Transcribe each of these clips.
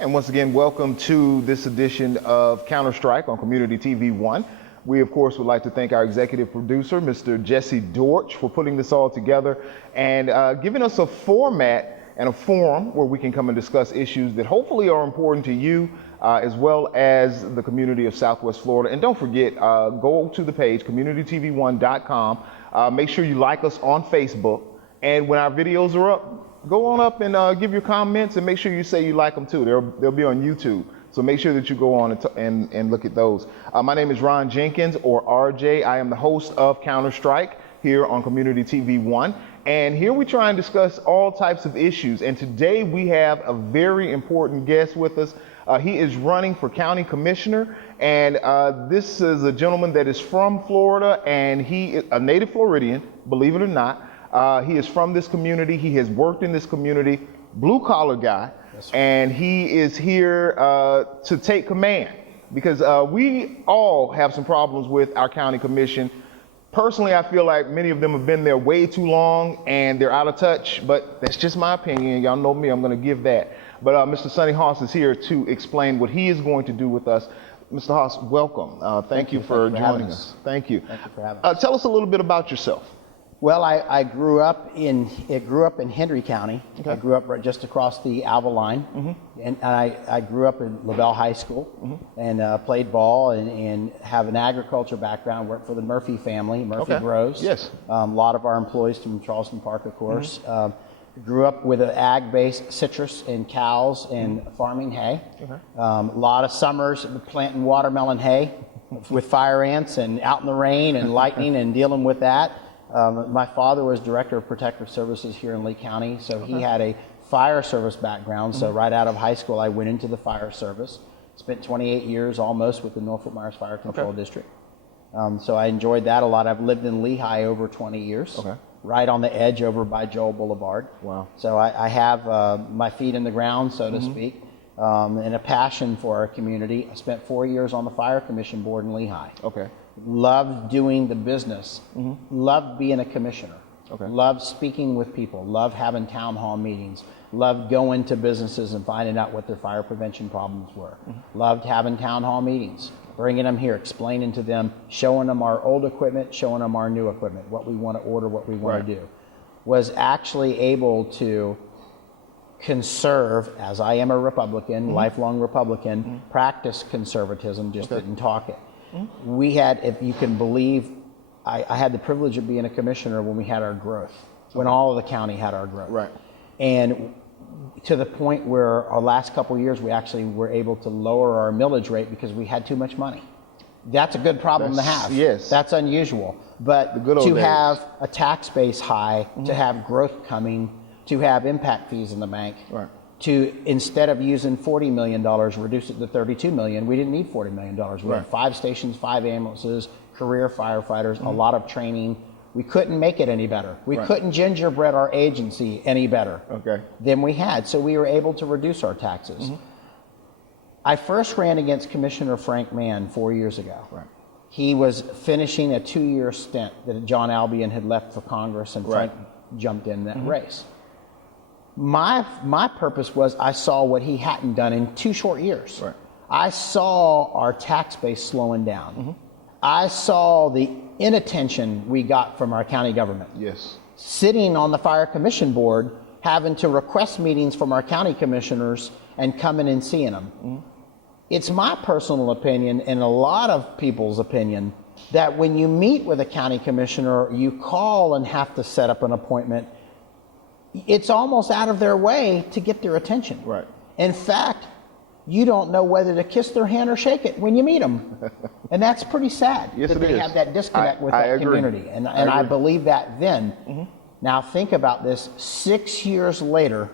And once again, welcome to this edition of Counter-Strike on Community TV 1. We, of course, would like to thank our executive producer, Mr. Jesse Dortch, for putting this all together and giving us a format and a forum where we can come and discuss issues that hopefully are important to you as well as the community of Southwest Florida. And don't forget, go to the page, communitytv1.com. Make sure you like us on Facebook. And when our videos are up, go on up and give your comments, and make sure you say you like them too. They'll be on YouTube. So make sure that you go on and look at those. My name is Ron Jenkins, or RJ. I am the host of Counter-Strike here on Community TV 1. And here we try and discuss all types of issues. And today we have a very important guest with us. He is running for county commissioner. And this is a gentleman that is from Florida, and he is a native Floridian, believe it or not. He is from this community. He has worked in this community, blue collar guy, and he is here to take command because we all have some problems with our county commission. Personally, I feel like many of them have been there way too long and they're out of touch, but that's just my opinion. Y'all know me, I'm going to give that. But Mr. Sonny Haas is here to explain what he is going to do with us. Mr. Haas, welcome. Thank you for joining us. Thank you. Thank you for having us. Tell us a little bit about yourself. Well, I grew up in Henry County. Okay. I grew up right just across the Alva line, and I grew up in LaBelle High School, and played ball and have an agriculture background. Worked for the Murphy family, Murphy Groves. Yes. A lot of our employees from Charleston Park, of course. Grew up with an ag-based citrus and cows and farming hay. A lot of summers planting watermelon hay with fire ants and out in the rain and lightning and dealing with that. My father was director of protective services here in Lee County, so he had a fire service background. So right out of high school, I went into the fire service. Spent 28 years almost with the Norfolk Myers Fire Control District. So I enjoyed that a lot. I've lived in Lehigh over 20 years, right on the edge over by Joel Boulevard. Wow. So I have my feet in the ground, so to speak, and a passion for our community. I spent 4 years on the Fire Commission Board in Lehigh. Okay. Loved doing the business, loved being a commissioner, loved speaking with people, loved having town hall meetings, loved going to businesses and finding out what their fire prevention problems were, loved having town hall meetings, bringing them here, explaining to them, showing them our old equipment, showing them our new equipment, what we want to order, what we want to do. Was actually able to conserve, as I am a Republican, lifelong Republican, practice conservatism, just didn't talk it. We had, if you can believe, I had the privilege of being a commissioner when we had our growth, when all of the county had our growth. Right. And to the point where our last couple of years, we actually were able to lower our millage rate because we had too much money. That's a good problem to have. Yes. That's unusual. But to have a tax base high, to have growth coming, to have impact fees in the bank, to, instead of using $40 million, reduce it to $32 million. We didn't need $40 million. We had 5 stations, 5 ambulances, career firefighters, a lot of training. We couldn't make it any better. We couldn't gingerbread our agency any better than we had. So we were able to reduce our taxes. I first ran against Commissioner Frank Mann 4 years ago. He was finishing a 2-year stint that John Albion had left for Congress, and Frank jumped in that race. My purpose was I saw what he hadn't done in 2 short years. I saw our tax base slowing down. I saw the inattention we got from our county government. Sitting on the Fire Commission Board, having to request meetings from our county commissioners and coming and seeing them. It's my personal opinion, and a lot of people's opinion, that when you meet with a county commissioner, you call and have to set up an appointment. It's almost out of their way to get their attention. In fact, you don't know whether to kiss their hand or shake it when you meet them. And that's pretty sad that they have that disconnect with that community. And I believe that then. Now think about this, 6 years later,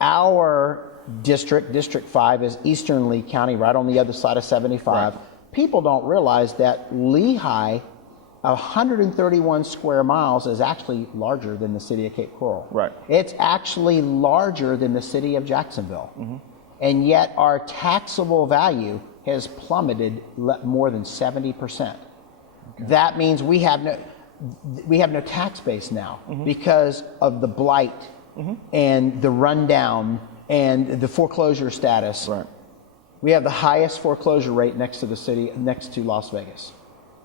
our district, District 5, is Eastern Lee County, right on the other side of 75. People don't realize that Lehigh, 131 square miles, is actually larger than the city of Cape Coral. It's actually larger than the city of Jacksonville. And yet our taxable value has plummeted more than 70%. That means we have no tax base now because of the blight and the rundown and the foreclosure status. Right. We have the highest foreclosure rate next to the city, next to Las Vegas.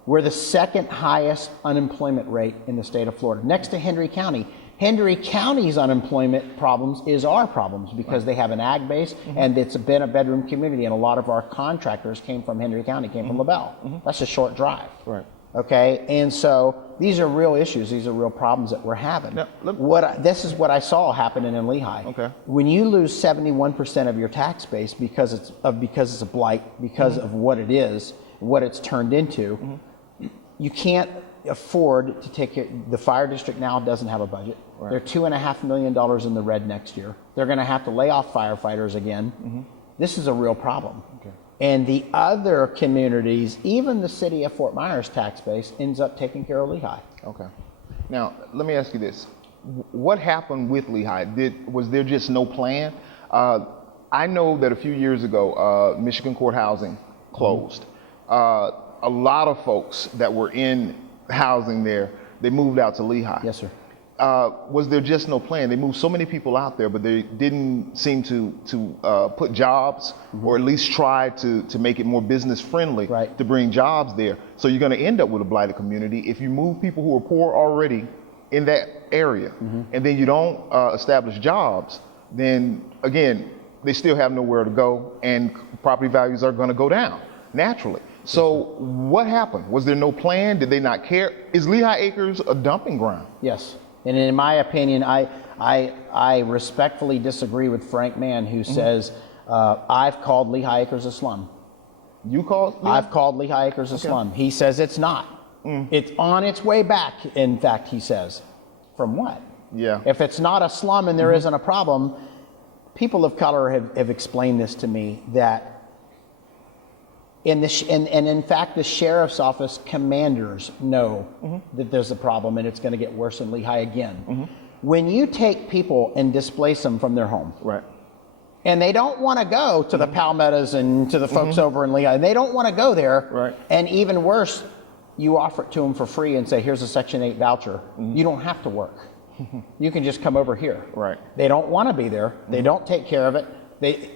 We're the second highest unemployment rate in the state of Florida, next to Henry County. Henry County's unemployment problems is our problems because they have an ag base and it's been a bedroom community, and a lot of our contractors came from Henry County, came from LaBelle. That's a short drive. Right. Okay, and so these are real issues. These are real problems that we're having. Now, This is what I saw happening in Lehigh. Okay. When you lose 71% of your tax base because it's a blight, because of what it is, what it's turned into, you can't afford to take it. The fire district now doesn't have a budget. Right. They're $2.5 million in the red next year. They're going to have to lay off firefighters again. This is a real problem. Okay. And the other communities, even the city of Fort Myers tax base, ends up taking care of Lehigh. Okay. Now, let me ask you this. What happened with Lehigh? Was there just no plan? I know that a few years ago, Michigan Court Housing closed. A lot of folks that were in housing there, they moved out to Lehigh. Yes, sir. Was there just no plan? They moved so many people out there, but they didn't seem to put jobs, or at least try to make it more business friendly to bring jobs there. So you're going to end up with a blighted community if you move people who are poor already in that area, and then you don't establish jobs. Then again, they still have nowhere to go, and property values are going to go down naturally. So what happened? Was there no plan? Did they not care? Is Lehigh Acres a dumping ground? Yes. And in my opinion, I respectfully disagree with Frank Mann, who says, I've called Lehigh Acres a slum. You called? I've called Lehigh Acres a slum. He says it's not. It's on its way back, in fact, he says. From what? Yeah. If it's not a slum and there isn't a problem, people of color have explained this to me, that and in fact, the sheriff's office commanders know that there's a problem and it's going to get worse in Lehigh again. When you take people and displace them from their home, and they don't want to go to the Palmettas and to the folks over in Lehigh, and they don't want to go there, and even worse, you offer it to them for free and say, here's a Section 8 voucher. You don't have to work. You can just come over here. They don't want to be there. They don't take care of it.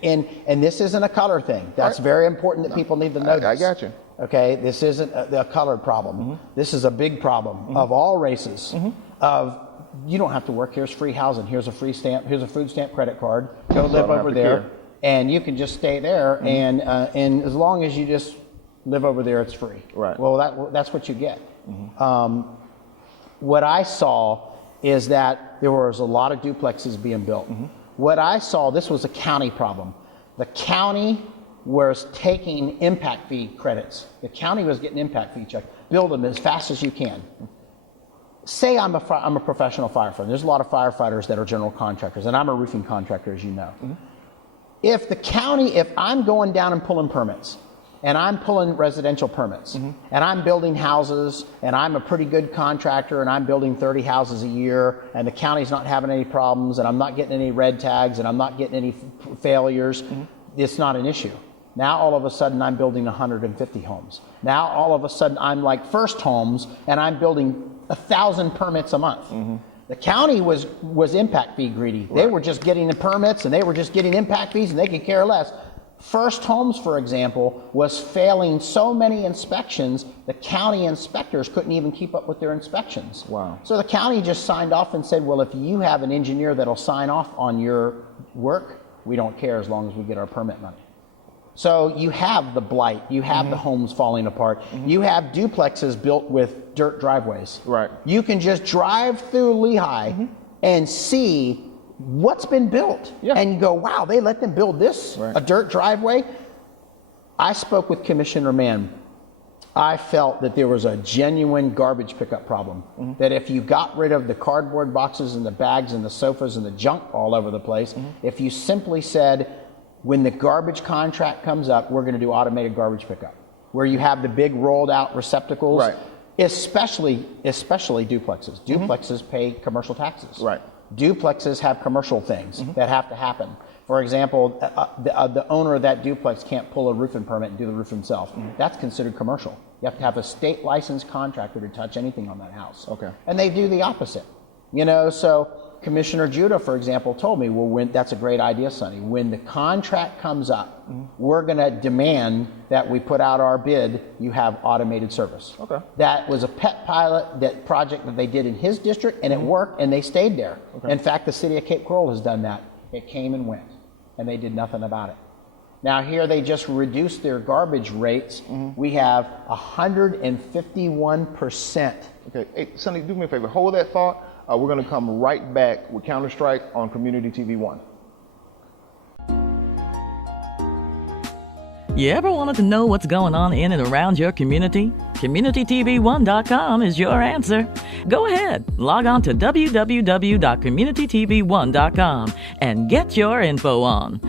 And this isn't a color thing. That's very important that people need to know this. I got you. Okay, this isn't a colored problem. This is a big problem of all races. Of you don't have to work. Here's free housing. Here's a free stamp. Here's a food stamp credit card. Go live over there, and you can just stay there. And as long as you just live over there, it's free. Well, that's what you get. What I saw is that there was a lot of duplexes being built. What I saw, this was a county problem. The county was taking impact fee credits. The county was getting impact fee checks. Build them as fast as you can. Say I'm a professional firefighter. There's a lot of firefighters that are general contractors, and I'm a roofing contractor, as you know. If I'm going down and pulling permits, and I'm pulling residential permits, and I'm building houses, and I'm a pretty good contractor, and I'm building 30 houses a year, and the county's not having any problems, and I'm not getting any red tags, and I'm not getting any failures, it's not an issue. Now all of a sudden I'm building 150 homes. Now all of a sudden I'm like First Homes, and I'm building 1,000 permits a month. The county was impact fee greedy. They were just getting the permits, and they were just getting impact fees, and they could care less. First Homes, for example, was failing so many inspections, the county inspectors couldn't even keep up with their inspections. So the county just signed off and said, well, if you have an engineer that'll sign off on your work, we don't care as long as we get our permit money. So you have the blight, you have the homes falling apart, you have duplexes built with dirt driveways. You can just drive through Lehigh and see what's been built, and you go, wow, they let them build this, a dirt driveway. I spoke with Commissioner Mann. I felt that there was a genuine garbage pickup problem, that if you got rid of the cardboard boxes and the bags and the sofas and the junk all over the place, if you simply said, when the garbage contract comes up, we're going to do automated garbage pickup, where you have the big rolled out receptacles, especially duplexes. Duplexes pay commercial taxes. Duplexes have commercial things that have to happen. For example, the owner of that duplex can't pull a roofing permit and do the roof himself. That's considered commercial. You have to have a state licensed contractor to touch anything on that house. And they do the opposite. So Commissioner Judah, for example, told me, well, that's a great idea, Sonny. When the contract comes up, we're going to demand that we put out our bid, you have automated service. Okay. That was a pet pilot project that they did in his district, and it worked, and they stayed there. Okay. In fact, the city of Cape Coral has done that. It came and went, and they did nothing about it. Now here they just reduced their garbage rates. We have 151%. Okay, hey, Sonny, do me a favor, hold that thought. We're going to come right back with Counter-Strike on Community TV 1. You ever wanted to know what's going on in and around your community? CommunityTV1.com is your answer. Go ahead, log on to www.communitytv1.com and get your info on.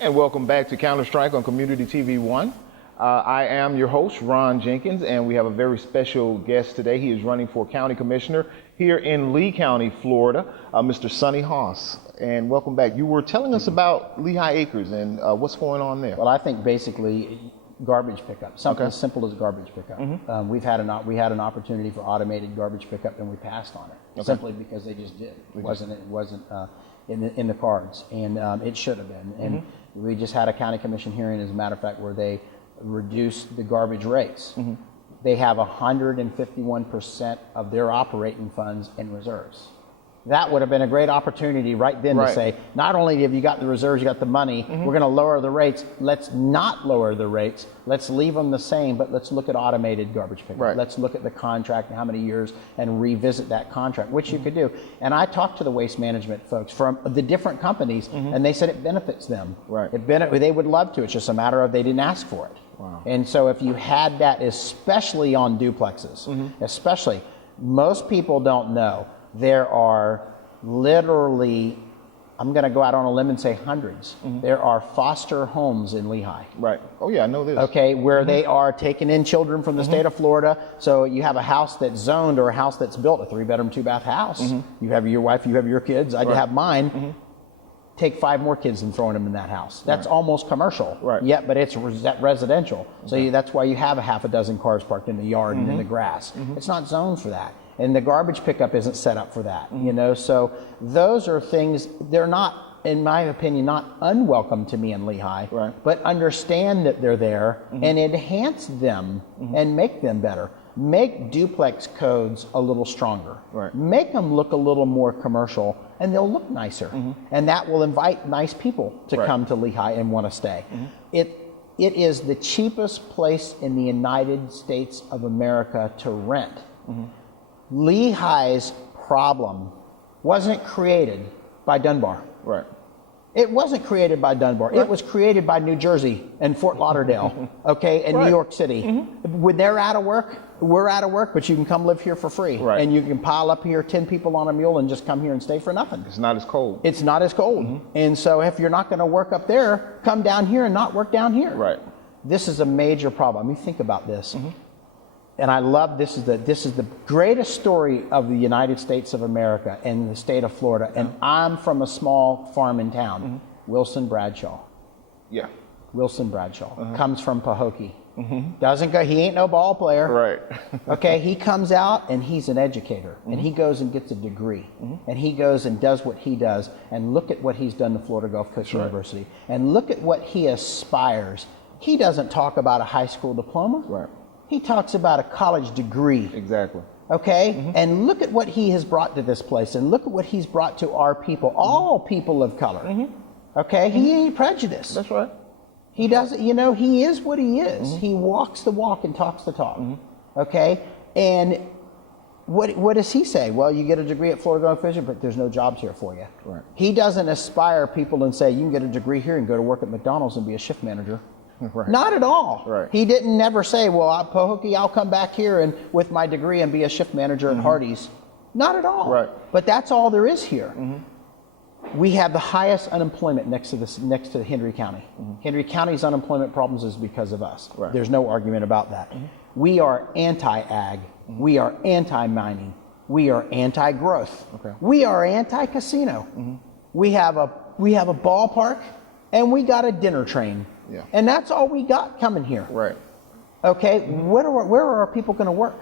And welcome back to Counter-Strike on Community TV 1. I am your host, Ron Jenkins, and we have a very special guest today. He is running for county commissioner here in Lee County, Florida, Mr. Sonny Haas. And welcome back. You were telling us about Lehigh Acres and what's going on there. Well, I think basically garbage pickup, something as simple as garbage pickup. We had an opportunity for automated garbage pickup, and we passed on it simply because they just did. It wasn't in the cards, and it should have been. And we just had a county commission hearing, as a matter of fact, where they reduced the garbage rates. They have 151% of their operating funds in reserves. That would have been a great opportunity right then to say, not only have you got the reserves, you got the money, we're going to lower the rates. Let's not lower the rates. Let's leave them the same, but let's look at automated garbage pickup. Let's look at the contract and how many years and revisit that contract, which you could do. And I talked to the waste management folks from the different companies, and they said it benefits them. They would love to. It's just a matter of they didn't ask for it. And so if you had that, especially on duplexes, especially, most people don't know, there are literally, I'm going to go out on a limb and say hundreds. There are foster homes in Lehigh. Oh yeah, I know this. Okay, where they are taking in children from the state of Florida. So you have a house that's zoned or a house that's built, a 3-bedroom, 2-bath house. You have your wife, you have your kids, I have mine. Take 5 more kids and throwing them in that house. That's almost commercial. Yeah, but it's residential. So that's why you have a half a dozen cars parked in the yard and in the grass. It's not zoned for that. And the garbage pickup isn't set up for that, you know? So those are things, they're not, in my opinion, not unwelcome to me in Lehigh, but understand that they're there and enhance them and make them better. Make duplex codes a little stronger. Make them look a little more commercial, and they'll look nicer. And that will invite nice people to come to Lehigh and want to stay. It is the cheapest place in the United States of America to rent. Lehigh's problem wasn't created by Dunbar. It wasn't created by Dunbar. It was created by New Jersey and Fort Lauderdale, okay, and New York City. When they're out of work, we're out of work, but you can come live here for free. And you can pile up here 10 people on a mule and just come here and stay for nothing. It's not as cold. It's not as cold. And so if you're not going to work up there, come down here and not work down here. This is a major problem. I mean, think about this. And I love, this is the greatest story of the United States of America and the state of Florida. And I'm from a small farm in town, Wilson Bradshaw. Wilson Bradshaw comes from Pahokee. Doesn't go, he ain't no ball player. Okay, he comes out and he's an educator, and he goes and gets a degree, and he goes and does what he does, and look at what he's done to Florida Gulf Coast University, and look at what he aspires. He doesn't talk about a high school diploma. He talks about a college degree. Okay? And look at what he has brought to this place, and look at what he's brought to our people, all people of color. Okay? He ain't prejudiced. He doesn't, you know, he is what he is. He walks the walk and talks the talk. Okay? And what does he say? Well, you get a degree at Florida Gulf Fishing, but there's no jobs here for you. He doesn't aspire people and say, you can get a degree here and go to work at McDonald's and be a shift manager. Not at all. He didn't never say, well, Pahokee, I'll come back here and with my degree and be a shift manager at Hardee's. Not at all. But that's all there is here. We have the highest unemployment next to Henry County. Henry County's unemployment problems is because of us. There's no argument about that. We are anti-ag. We are anti-mining. We are anti-growth. We are anti-casino. We have a ballpark, and we got a dinner train. And that's all we got coming here. Okay, where are our people going to work?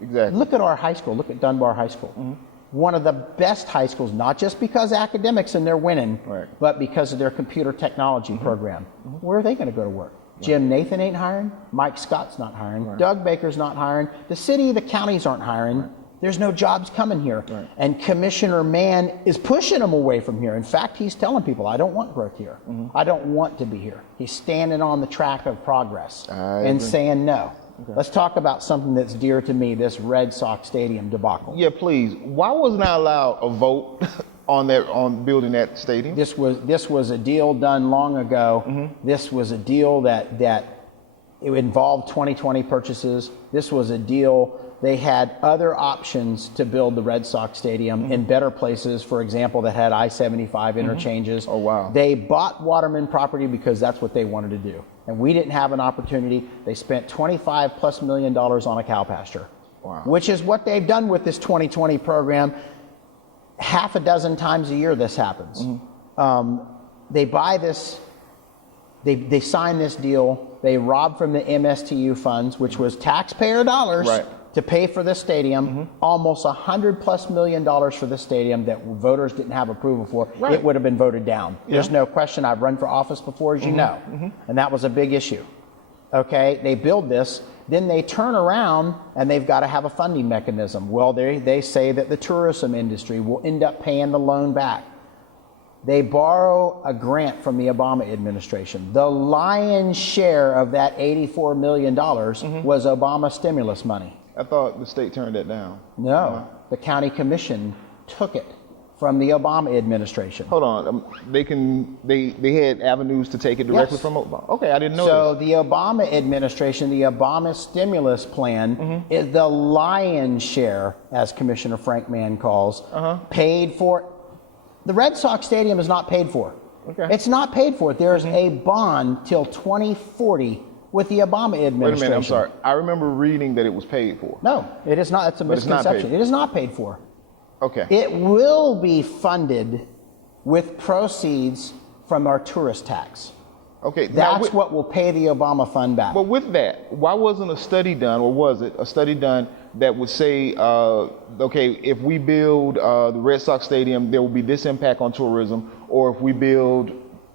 Exactly. Look at our high school. Look at Dunbar High School. One of the best high schools, not just because academics and they're winning, Right. but because of their computer technology program. Where are they going to go to work? Jim Nathan ain't hiring. Mike Scott's not hiring. Doug Baker's not hiring. The city, the counties aren't hiring. There's no jobs coming here. And Commissioner Mann is pushing them away from here. In fact, he's telling people, I don't want growth here. I don't want to be here. He's standing on the track of progress and saying no. Let's talk about something that's dear to me, this Red Sox Stadium debacle. Yeah, please. Why wasn't I allowed a vote on building that stadium? This was a deal done long ago. This was a deal that it involved 2020 purchases. This was a deal. They had other options to build the Red Sox Stadium in better places, for example, that had I-75 interchanges. Oh, wow. They bought Waterman property because that's what they wanted to do. And we didn't have an opportunity. They spent $25+ million on a cow pasture, which is what they've done with this 2020 program. Half a dozen times a year this happens. They buy this, they sign this deal, they rob from the MSTU funds, which was taxpayer dollars, to pay for this stadium, almost $100+ million for this stadium that voters didn't have approval for. It would have been voted down. There's no question. I've run for office before, as you know, and that was a big issue. Okay, they build this, then they turn around and they've got to have a funding mechanism. Well, they say that the tourism industry will end up paying the loan back. They borrow a grant from the Obama administration. The lion's share of that $84 million was Obama stimulus money. I thought the state turned that down. No, the county commission took it from the Obama administration. Hold on, they had avenues to take it directly from Obama. Okay, I didn't know So this. the Obama administration, the Obama stimulus plan is the lion's share, as Commissioner Frank Mann calls, paid for. The Red Sox Stadium is not paid for. Okay. It's not paid for. There's a bond till 2040 with the Obama administration. Wait a minute, I'm sorry. I remember reading that it was paid for. No, it is not. It's a misconception. It is not paid for. Okay. It will be funded with proceeds from our tourist tax. Okay. That's what will pay the Obama fund back. But with that, why wasn't a study done, or was it a study done that would say, okay, if we build the Red Sox Stadium, there will be this impact on tourism, or if we build,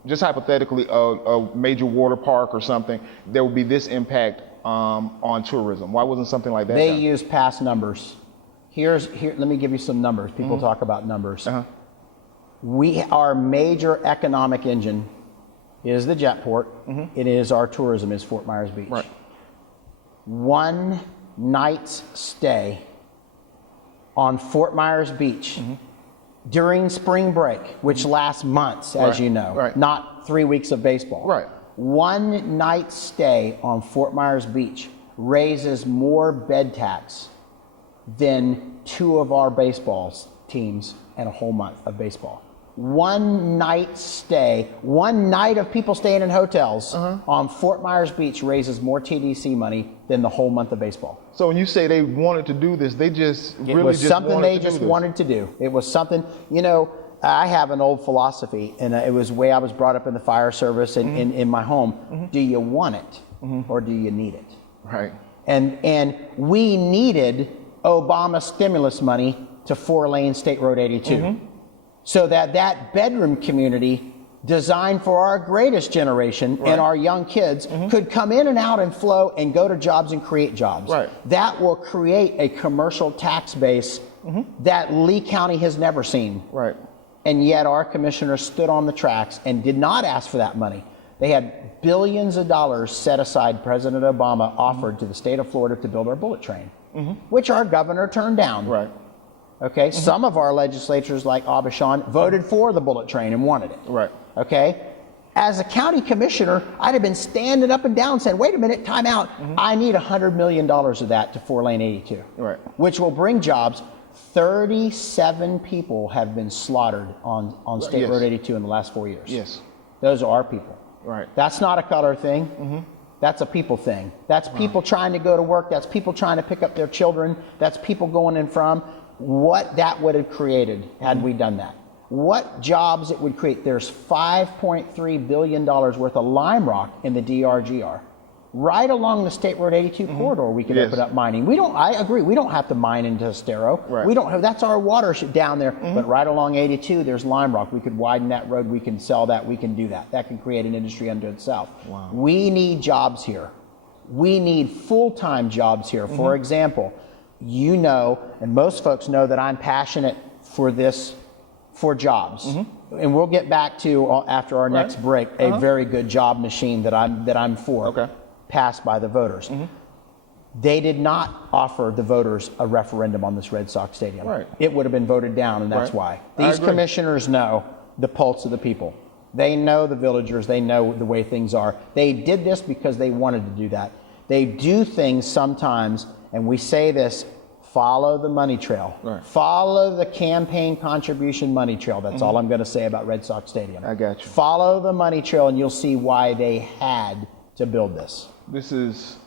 just hypothetically, a major water park or something, there will be this impact on tourism? Why wasn't something like that They done? use past numbers. Here, let me give you some numbers. People talk about numbers. Our major economic engine is the jetport. It is our tourism, is Fort Myers Beach. Right. One night's stay on Fort Myers Beach during spring break, which lasts months, as you know, not 3 weeks of baseball. Right. One night's stay on Fort Myers Beach raises more bed tax than 2 of our baseball teams and a whole month of baseball. One night stay, one night of people staying in hotels on Fort Myers Beach raises more TDC money than the whole month of baseball. So when you say they wanted to do this, they just It really was just something wanted they to just do this. wanted to do. It was something, you know, I have an old philosophy, and it was the way I was brought up in the fire service and in my home. Do you want it or do you need it? Right. And we needed Obama stimulus money to 4-lane State Road 82. So that bedroom community designed for our greatest generation and our young kids could come in and out and flow and go to jobs and create jobs. Right. That will create a commercial tax base that Lee County has never seen. Right. And yet our commissioners stood on the tracks and did not ask for that money. They had billions of dollars set aside. President Obama offered to the state of Florida to build our bullet train, which our governor turned down. Right. Okay, some of our legislatures, like Abishan, voted for the bullet train and wanted it. Right. Okay, as a county commissioner, I'd have been standing up and down saying, wait a minute, time out. I need $100 million of that to 4-lane 82, Right. which will bring jobs. 37 people have been slaughtered on State Road 82 in the last 4 years. Yes. Those are our people. Right. That's not a color thing. That's a people thing. That's people trying to go to work. That's people trying to pick up their children. That's people going in from. What that would have created had we done that. What jobs it would create. There's $5.3 billion worth of lime rock in the DRGR. Right along the State Road 82 corridor, we could open up mining. I agree, we don't have to mine into Estero. Right. We don't have, that's our watershed down there. But right along 82, there's lime rock. We could widen that road. We can sell that. We can do that. That can create an industry unto itself. Wow. We need jobs here. We need full-time jobs here. For example, you know, and most folks know that I'm passionate for this, for jobs. And we'll get back to, after our next break, a very good job machine that I'm for, passed by the voters. They did not offer the voters a referendum on this Red Sox stadium. Right. It would have been voted down, and that's why. These commissioners know the pulse of the people. They know the villagers. They know the way things are. They did this because they wanted to do that. They do things sometimes, and we say this, follow the money trail. Right. Follow the campaign contribution money trail. That's all I'm going to say about Red Sox Stadium. I got you. Follow the money trail, and you'll see why they had to build this. This is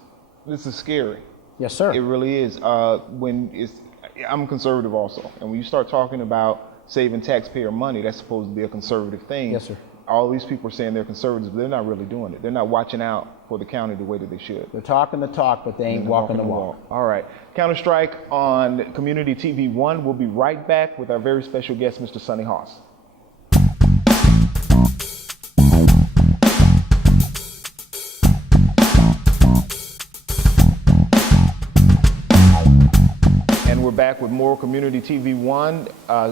scary. Yes, sir. It really is. I'm conservative also, and when you start talking about saving taxpayer money, that's supposed to be a conservative thing. Yes, sir. All these people are saying they're conservatives, but they're not really doing it. They're not watching out for the county the way that they should. They're talking the talk, but they ain't walking the walk. All right. Counter Strike on Community TV 1. We'll be right back with our very special guest, Mr. Sonny Haas. We're back with more Community TV 1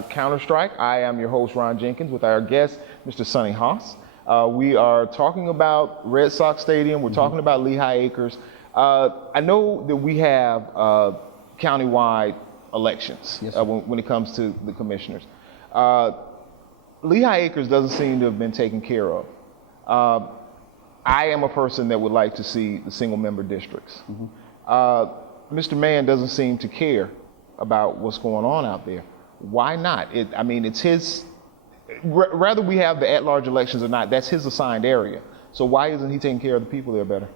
Counter Strike. I am your host, Ron Jenkins, with our guest, Mr. Sonny Haas. We are talking about Red Sox Stadium. We're talking about Lehigh Acres. I know that we have countywide elections when it comes to the commissioners. Lehigh Acres doesn't seem to have been taken care of. I am a person that would like to see the single-member districts. Mr. Mann doesn't seem to care about what's going on out there. Why not? It's his, whether we have the at-large elections or not, that's his assigned area. So why isn't he taking care of the people there better?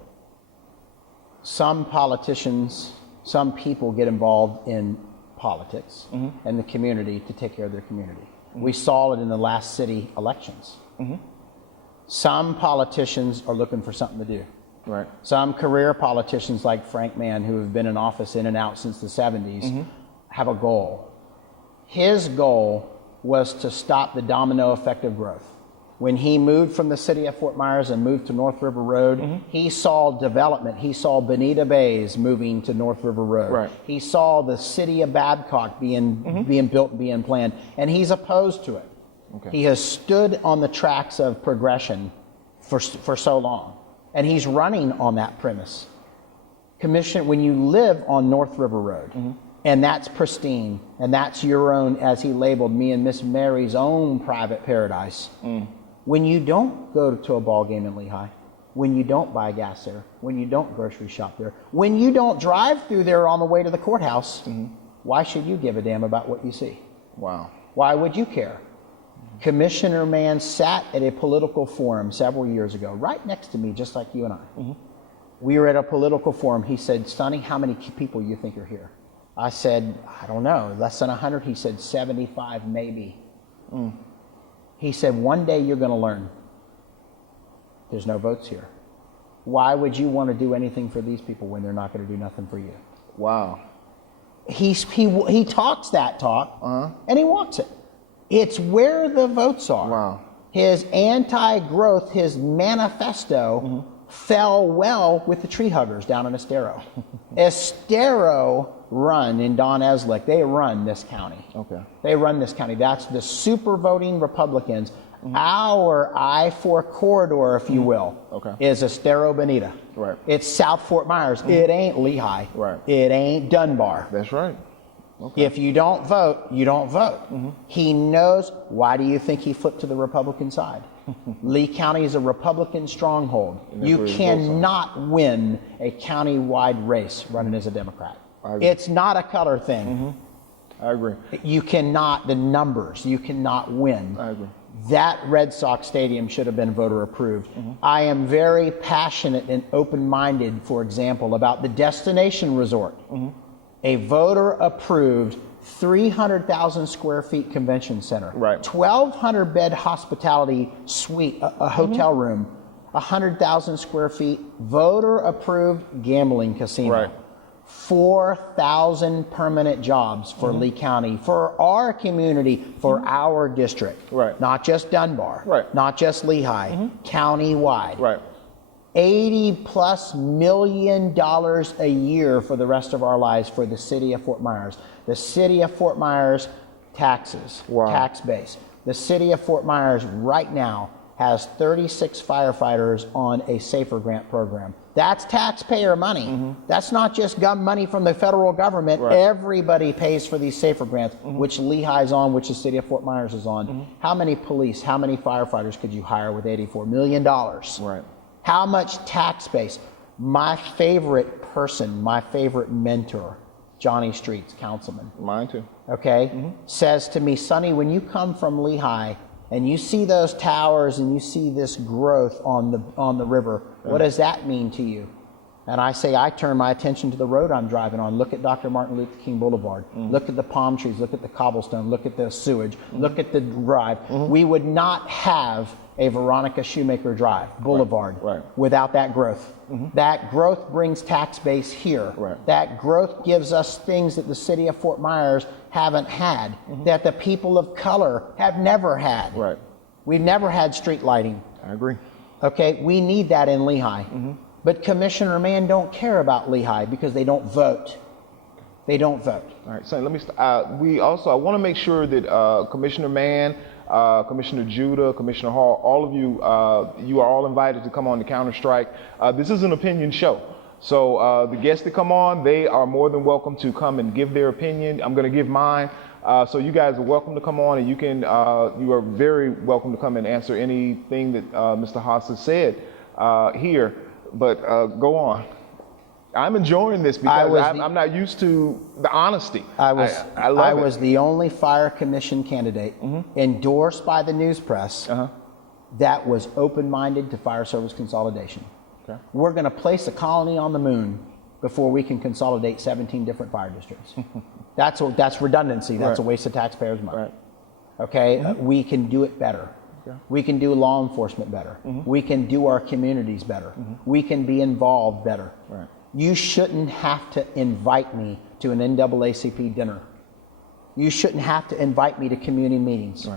Some politicians, some people get involved in politics and the community to take care of their community. We saw it in the last city elections. Some politicians are looking for something to do. Right. Some career politicians like Frank Mann, who have been in office in and out since the 70s, have a goal. His goal was to stop the domino effect of growth. When he moved from the city of Fort Myers and moved to North River Road, he saw development. He saw Bonita Bays moving to North River Road. Right. He saw the city of Babcock being built and being planned, and he's opposed to it. Okay. He has stood on the tracks of progression for so long. And he's running on that premise. When you live on North River Road, and that's pristine, and that's your own, as he labeled me and Miss Mary's own private paradise, when you don't go to a ball game in Lehigh, when you don't buy gas there, when you don't grocery shop there, when you don't drive through there on the way to the courthouse, why should you give a damn about what you see? Wow. Why would you care? Commissioner Mann sat at a political forum several years ago, right next to me, just like you and I. We were at a political forum. He said, Sonny, how many people you think are here? I said, I don't know, less than 100. He said, 75 maybe. He said, one day you're going to learn. There's no votes here. Why would you want to do anything for these people when they're not going to do nothing for you? Wow. He talks that talk, and he walks it. It's where the votes are. Wow. His anti-growth, his manifesto fell well with the tree huggers down in Estero. Estero run in Don Eslick. They run this county. Okay. They run this county. That's the super voting Republicans. Our I-4 corridor, if you will, is Estero Bonita. Right. It's South Fort Myers. It ain't Lehigh. Right. It ain't Dunbar. That's right. Okay. If you don't vote, you don't vote. He knows. Why do you think he flipped to the Republican side? Lee County is a Republican stronghold. You cannot win a county-wide race running as a Democrat. It's not a color thing. I agree. You cannot, the numbers, you cannot win. I agree. That Red Sox Stadium should have been voter approved. I am very passionate and open-minded, for example, about the Destination Resort. A voter approved 300,000 square feet convention center, right. 1,200 bed hospitality suite, a hotel room, 100,000 square feet, voter-approved gambling casino. Right. 4,000 permanent jobs for Lee County, for our community, for our district. Right. Not just Dunbar. Right. Not just Lehigh. County-wide. Right. $80+ million a year for the rest of our lives for the city of Fort Myers. The city of Fort Myers taxes, tax base. The city of Fort Myers right now has 36 firefighters on a SAFER grant program. That's taxpayer money. That's not just money from the federal government. Right. Everybody pays for these SAFER grants, which Lehigh's on, which the city of Fort Myers is on. How many police, how many firefighters could you hire with $84 million? Right. How much tax base? My favorite person, my favorite mentor, Johnny Streets, councilman. Mine too. Okay, says to me, Sonny, when you come from Lehigh and you see those towers and you see this growth on the river, what does that mean to you? And I say, I turn my attention to the road I'm driving on. Look at Dr. Martin Luther King Boulevard. Look at the palm trees. Look at the cobblestone. Look at the sewage. Look at the drive. We would not have a Veronica Shoemaker Drive Boulevard without that growth. That growth brings tax base here. That growth gives us things that the city of Fort Myers haven't had, that the people of color have never had. We've never had street lighting. I agree. Okay, we need that in Lehigh. But Commissioner Mann don't care about Lehigh because they don't vote. They don't vote. All right, so let me. I want to make sure that Commissioner Mann, Commissioner Judah, Commissioner Hall, all of you, you are all invited to come on the Counter Strike. This is an opinion show. So the guests that come on, they are more than welcome to come and give their opinion. I'm going to give mine. So you guys are welcome to come on, and you are very welcome to come and answer anything that Mr. Haas has said here. But go on. I'm enjoying this because I'm not used to the honesty. I love it. Was the only fire commission candidate endorsed by the news press that was open-minded to fire service consolidation. Okay. We're going to place a colony on the moon before we can consolidate 17 different fire districts. That's redundancy. That's a waste of taxpayers' money. Okay, we can do it better. We can do law enforcement better. We can do our communities better. We can be involved better. You shouldn't have to invite me to an NAACP dinner. You shouldn't have to invite me to community meetings.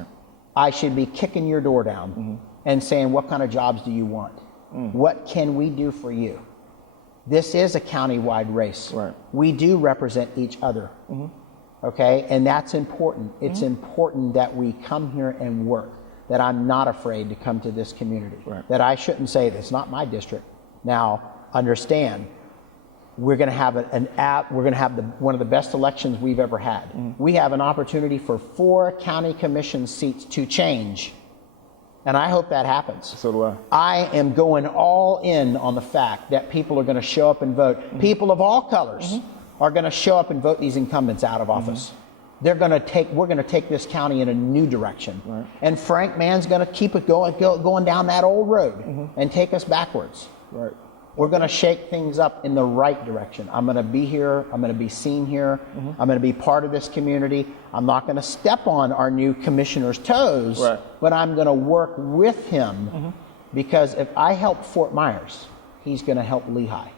I should be kicking your door down and saying, what kind of jobs do you want? What can we do for you? This is a county-wide race. We do represent each other. Okay, and that's important. It's important that we come here and work, that I'm not afraid to come to this community, that I shouldn't say, it's not my district. Now, understand, we're going to have one of the best elections we've ever had. We have an opportunity for 4 county commission seats to change, and I hope that happens. So do I. I am going all in on the fact that people are going to show up and vote. People of all colors are going to show up and vote these incumbents out of office. We're going to take this county in a new direction. And Frank Mann's going to keep it going down that old road and take us backwards. We're going to shake things up in the right direction. I'm going to be here. I'm going to be seen here. I'm going to be part of this community. I'm not going to step on our new commissioner's toes, but I'm going to work with him because if I help Fort Myers, he's going to help Lehigh.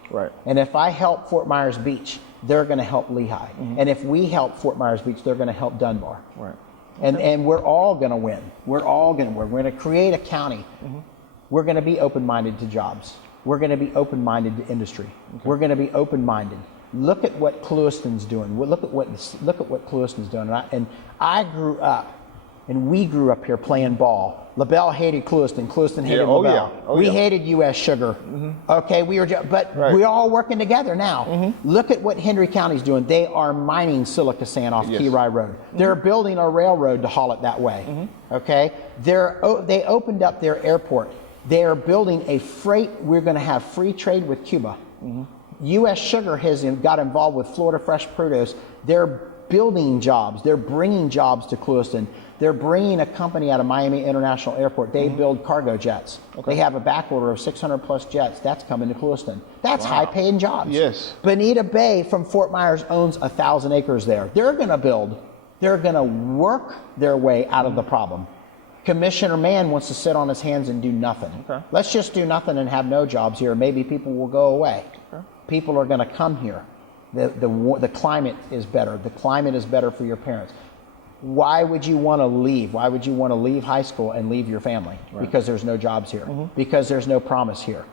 And if I help Fort Myers Beach, they're going to help Lehigh. And if we help Fort Myers Beach, they're going to help Dunbar. And we're all going to win. We're all going to win. We're going to create a county. We're going to be open-minded to jobs. We're going to be open-minded to industry. We're going to be open-minded. Look at what Clewiston's doing. Look at what Clewiston's doing. And I grew up, and we grew up here playing ball. LaBelle hated Clewiston. Clewiston hated LaBelle. We hated U.S. Sugar. Okay, but we're all working together now. Look at what Henry County's doing. They are mining silica sand off Key Rye Road. They're building a railroad to haul it that way. Okay, they opened up their airport. They are building a freight. We're going to have free trade with Cuba. U.S. Sugar has got involved with Florida Fresh Produce. They're building jobs. They're bringing jobs to Clewiston. They're bringing a company out of Miami International Airport. They build cargo jets. They have a back order of 600 plus jets. That's coming to Clewiston. That's high-paying jobs. Bonita Bay from Fort Myers owns 1,000 acres there. They're going to build. They're going to work their way out of the problem. Commissioner Mann wants to sit on his hands and do nothing. Okay. Let's just do nothing and have no jobs here. Maybe people will go away. Okay. People are going to come here. The climate is better. The climate is better for your parents. Why would you want to leave? Why would you want to leave high school and leave your family? Right. Because there's no jobs here. Because there's no promise here.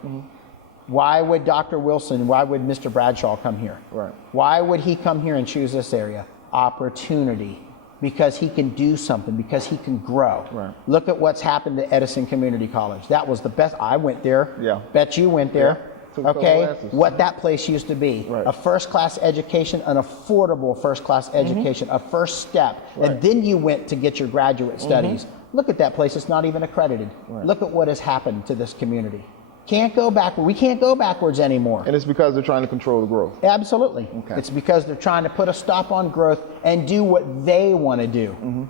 Why would Dr. Wilson, why would Mr. Bradshaw come here? Right. Why would he come here and choose this area? Opportunity. Because he can do something, because he can grow. Right. Look at what's happened to Edison Community College. That was the best. I went there. Yeah. Bet you went there. Yeah. Took a couple Okay. classes. What that place used to be. Right. A first-class education, an affordable first-class education, a first step. Right. And then you went to get your graduate studies. Look at that place. It's not even accredited. Right. Look at what has happened to this community. Can't go backward. We can't go backwards anymore. And it's because they're trying to control the growth. Absolutely. Okay. It's because they're trying to put a stop on growth and do what they want to do.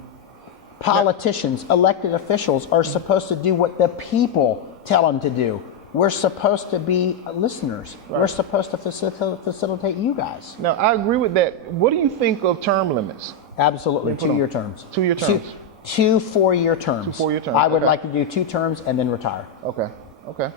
Politicians, elected officials are supposed to do what the people tell them to do. We're supposed to be listeners. Right. We're supposed to facilitate you guys. Now, I agree with that. What do you think of term limits? Absolutely. Put 2-year on. terms. 2-year terms. Two 4-year terms. 2 4-year terms. I would Okay. like to do 2 terms and then retire. Okay. Okay.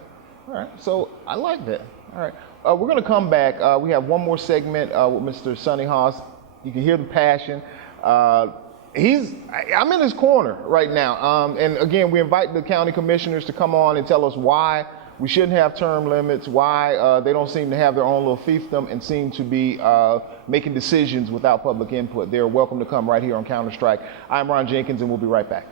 All right. So I like that. All right. We're going to come back. We have one more segment with Mr. Sonny Haas. You can hear the passion. I'm in his corner right now. And again, we invite the county commissioners to come on and tell us why we shouldn't have term limits, why they don't seem to have their own little fiefdom and seem to be making decisions without public input. They're welcome to come right here on Counter Strike. I'm Ron Jenkins, and we'll be right back.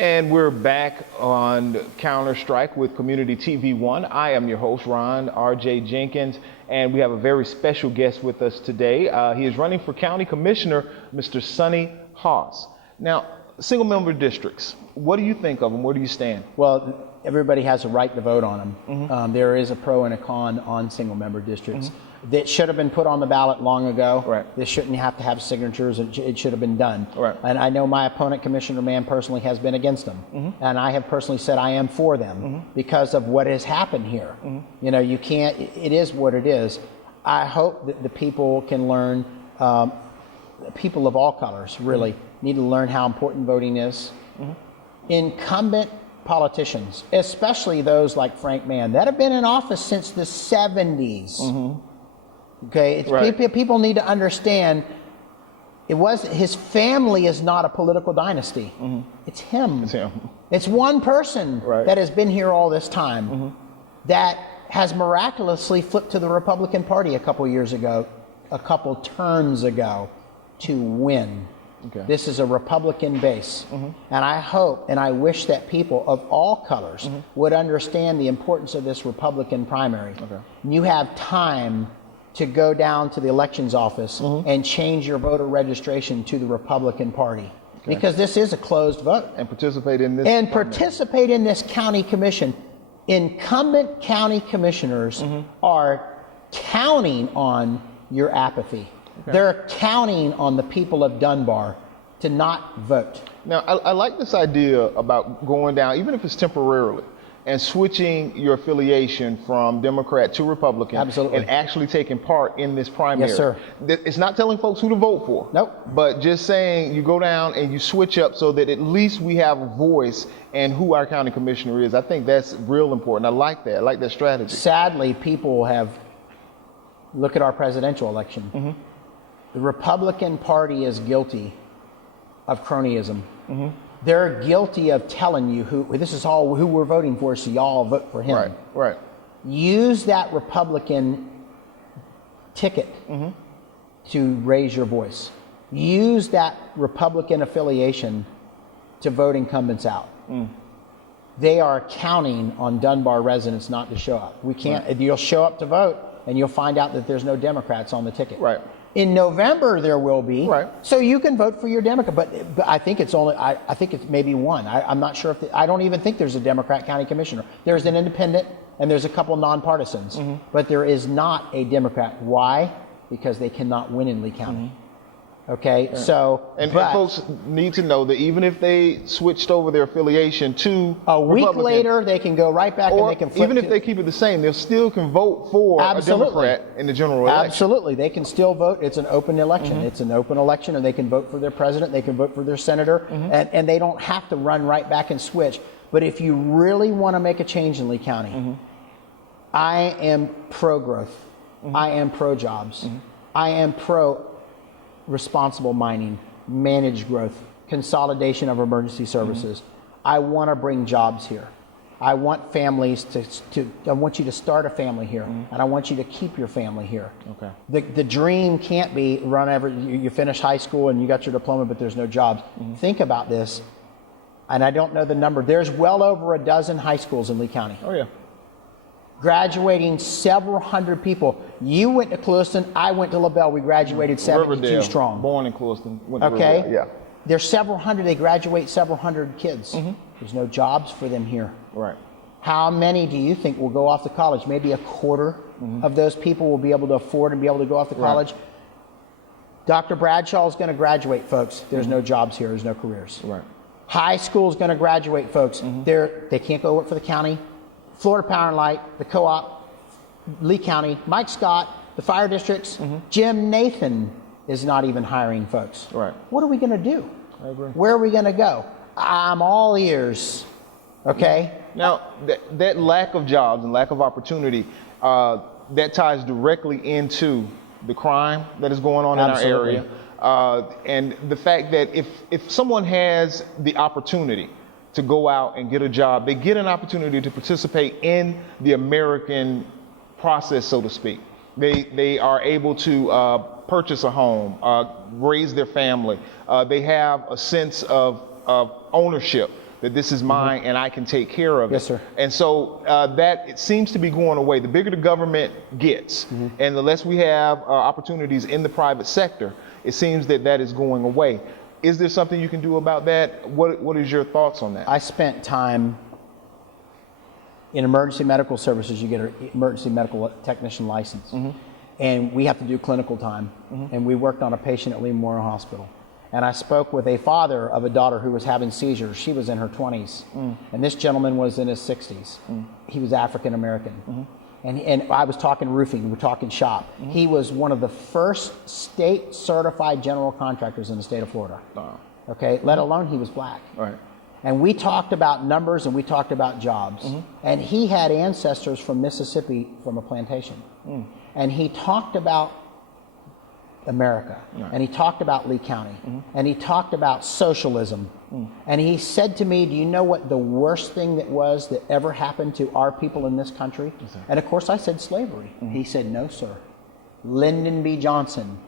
And we're back on Counter Strike with Community TV One. I am your host, Ron R.J. Jenkins, and we have a very special guest with us today. He is running for County Commissioner, Mr. Sonny Haas. Now, single member districts, what do you think of them? Where do you stand? Well, everybody has a right to vote on them. There is a pro and a con on single member districts. That should have been put on the ballot long ago. Right. This shouldn't have to have signatures. It should have been done. Right. And I know my opponent, Commissioner Mann, personally has been against them. And I have personally said I am for them because of what has happened here. You know, you can't, it is what it is. I hope that the people can learn, people of all colors really need to learn how important voting is. Incumbent politicians, especially those like Frank Mann, that have been in office since the 70s. Okay, people need to understand his family is not a political dynasty. It's him. It's him. It's one person Right. that has been here all this time that has miraculously flipped to the Republican Party a couple terms ago to win. Okay. This is a Republican base. And I hope and I wish that people of all colors would understand the importance of this Republican primary. Okay. You have time to go down to the elections office and change your voter registration to the Republican Party. Because this is a closed vote. And participate in this. And participate in this county commission. Incumbent county commissioners are counting on your apathy. They're counting on the people of Dunbar to not vote. Now, I like this idea about going down, even if it's temporarily, and switching your affiliation from Democrat to Republican. Absolutely. And actually taking part in this primary. Yes, sir. It's not telling folks who to vote for. Nope. But just saying you go down and you switch up so that at least we have a voice and who our county commissioner is. I think that's real important. I like that. I like that strategy. Sadly, people have, look at our presidential election. The Republican Party is guilty of cronyism. They're guilty of telling you who we're voting for, so y'all vote for him. Right, right. Use that Republican ticket to raise your voice. Use that Republican affiliation to vote incumbents out. They are counting on Dunbar residents not to show up. We can't. You'll show up to vote, and you'll find out that there's no Democrats on the ticket. Right. In November there will be. Right. So you can vote for your Democrat, but I think it's only. I think it's maybe one. I'm not sure if I don't even think there's a Democrat county commissioner. There's an independent and there's a couple nonpartisans, but there is not a Democrat. Why? Because they cannot win in Lee County. Okay, so And but folks need to know that even if they switched over their affiliation to a week Republican, later they can go right back and or they can flip even if they keep it the same, they still can vote for Absolutely. a Democrat in the general election. Absolutely, they can still vote. It's an open election. It's an open election, and they can vote for their president. They can vote for their senator, and they don't have to run right back and switch. But if you really want to make a change in Lee County, I am pro-growth. I am pro-jobs. I am pro-responsible mining, managed growth, consolidation of emergency services. I want to bring jobs here. I want families I want you to start a family here, and I want you to keep your family here. Okay. The dream can't be you finish high school and you got your diploma, but there's no jobs. Think about this, and I don't know the number. There's well over a dozen high schools in Lee County. Oh yeah. Graduating several hundred people. You went to Clewiston, I went to LaBelle. We graduated 72 Riverdale, strong. Born in Clewiston. Went to Okay? Riverdale, yeah. There's several hundred, they graduate several hundred kids. There's no jobs for them here. Right. How many do you think will go off to college? Maybe a quarter of those people will be able to afford and be able to go off to college. Dr. Bradshaw is going to graduate, folks. There's no jobs here. There's no careers. Right. High school is going to graduate, folks. They can't go work for the county. Florida Power and Light, the co-op, Lee County, Mike Scott, the fire districts, Jim Nathan is not even hiring folks. Right. What are we going to do? I agree. Where are we going to go? I'm all ears. Okay? Now, that lack of jobs and lack of opportunity, that ties directly into the crime that is going on Absolutely. in our area. And the fact that if someone has the opportunity to go out and get a job, they get an opportunity to participate in the American process, so to speak. They are able to purchase a home, raise their family. They have a sense of ownership, that this is mine and I can take care of it. Yes, sir. And so that it seems to be going away. The bigger the government gets, and the less we have opportunities in the private sector, it seems that is going away. Is there something you can do about that? What is your thoughts on that? I spent time in emergency medical services. You get an emergency medical technician license. And we have to do clinical time. And we worked on a patient at Lee Memorial Hospital. And I spoke with a father of a daughter who was having seizures. She was in her 20s. And this gentleman was in his 60s. He was African American. And I was talking roofing, we were talking shop. He was one of the first state certified general contractors in the state of Florida. Okay, let alone he was black. Right. And we talked about numbers and we talked about jobs. And he had ancestors from Mississippi from a plantation. And he talked about America. And he talked about Lee County. And he talked about socialism. And he said to me, do you know what the worst thing that ever happened to our people in this country? And of course I said slavery. He said, no, sir. Lyndon B. Johnson,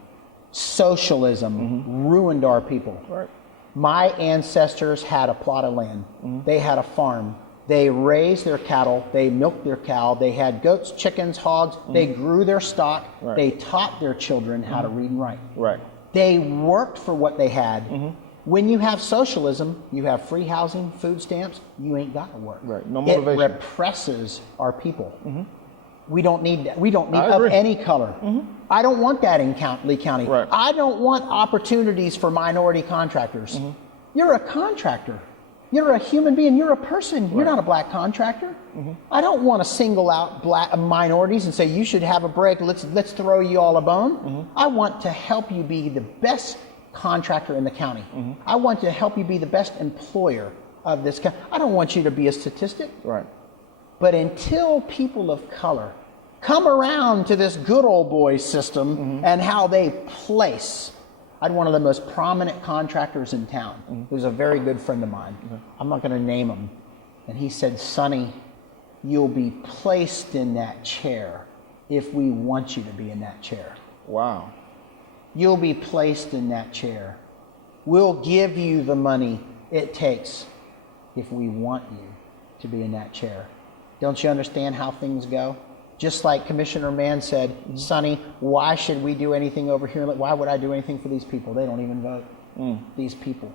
socialism ruined our people. Right. My ancestors had a plot of land. They had a farm. They raised their cattle. They milked their cow. They had goats, chickens, hogs. They grew their stock. Right. They taught their children how to read and write. Right. They worked for what they had. When you have socialism, you have free housing, food stamps, you ain't got to work. Right. No motivation. It represses our people. We don't need that. We don't need I of agree. any color. I don't want that in Lee County. Right. I don't want opportunities for minority contractors. You're a contractor. You're a human being. You're a person. You're not a black contractor. I don't want to single out black minorities and say you should have a break. Let's throw you all a bone. I want to help you be the best contractor in the county. I want to help you be the best employer of this county. I don't want you to be a statistic. Right. But until people of color come around to this good old boy system and how they place. I had one of the most prominent contractors in town, who's a very good friend of mine. I'm not going to name him. And he said, Sonny, you'll be placed in that chair if we want you to be in that chair. Wow. You'll be placed in that chair. We'll give you the money it takes if we want you to be in that chair. Don't you understand how things go? Just like Commissioner Mann said, Sonny, why should we do anything over here? Why would I do anything for these people? They don't even vote. These people.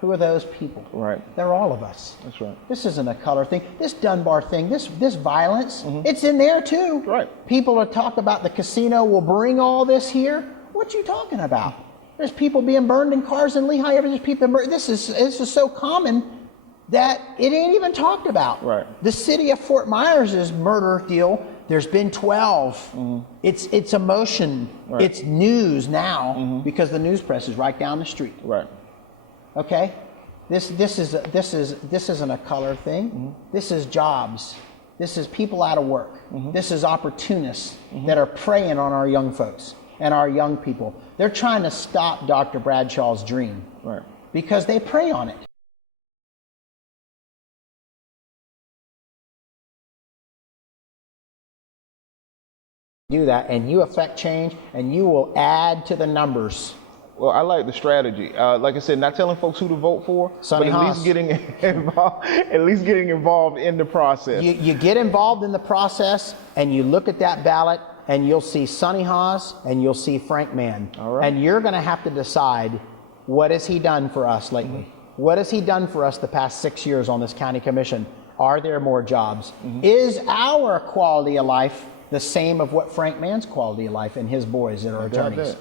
Who are those people? Right. They're all of us. That's right. This isn't a color thing. This Dunbar thing, this violence, it's in there too. Right. People are talking about the casino will bring all this here. What you talking about? There's people being burned in cars in Lehigh. There's people this is so common that it ain't even talked about. Right. The city of Fort Myers' murder deal, there's been 12. Mm-hmm. It's emotion. Right. It's news now because the news press is right down the street. Right. Okay? This isn't a color thing. Mm-hmm. This is jobs. This is people out of work. Mm-hmm. This is opportunists that are preying on our young folks and our young people. They're trying to stop Dr. Bradshaw's dream. Right. Because they prey on it. Do that, and you affect change, and you will add to the numbers. Well, I like the strategy. Like I said, not telling folks who to vote for, Sonny but at Haas. least getting involved. At least getting involved in the process. You get involved in the process, and you look at that ballot, and you'll see Sonny Haas, and you'll see Frank Mann. All right. And you're going to have to decide, what has he done for us lately? Mm-hmm. What has he done for us the past 6 years on this county commission? Are there more jobs? Mm-hmm. Is our quality of life the same of what Frank Mann's quality of life and his boys that are attorneys?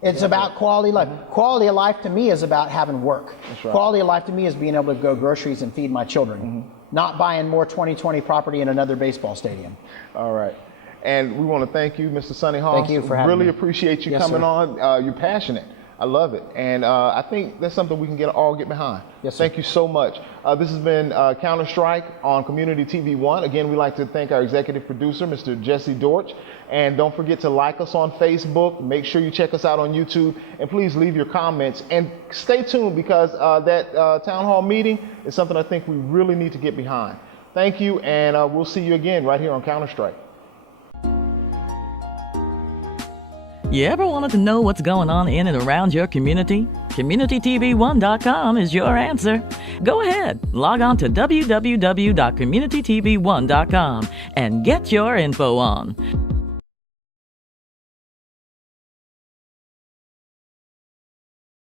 It's about quality of life. Mm-hmm. Quality of life to me is about having work. That's right. Quality of life to me is being able to go groceries and feed my children, not buying more 2020 property in another baseball stadium. All right. And we want to thank you, Mr. Sonny Haas. Thank you for having me. me. Really appreciate you Yes, coming sir. on. You're passionate. I love it. And I think that's something we can all get behind. Yes, sir. Thank you so much. This has been Counter-Strike on Community TV 1. Again, we'd like to thank our executive producer, Mr. Jesse Dortch. And don't forget to like us on Facebook. Make sure you check us out on YouTube. And please leave your comments. And stay tuned, because that town hall meeting is something I think we really need to get behind. Thank you, and we'll see you again right here on Counter-Strike. You ever wanted to know what's going on in and around your community? CommunityTV1.com is your answer. Go ahead, log on to www.communitytv1.com and get your info on.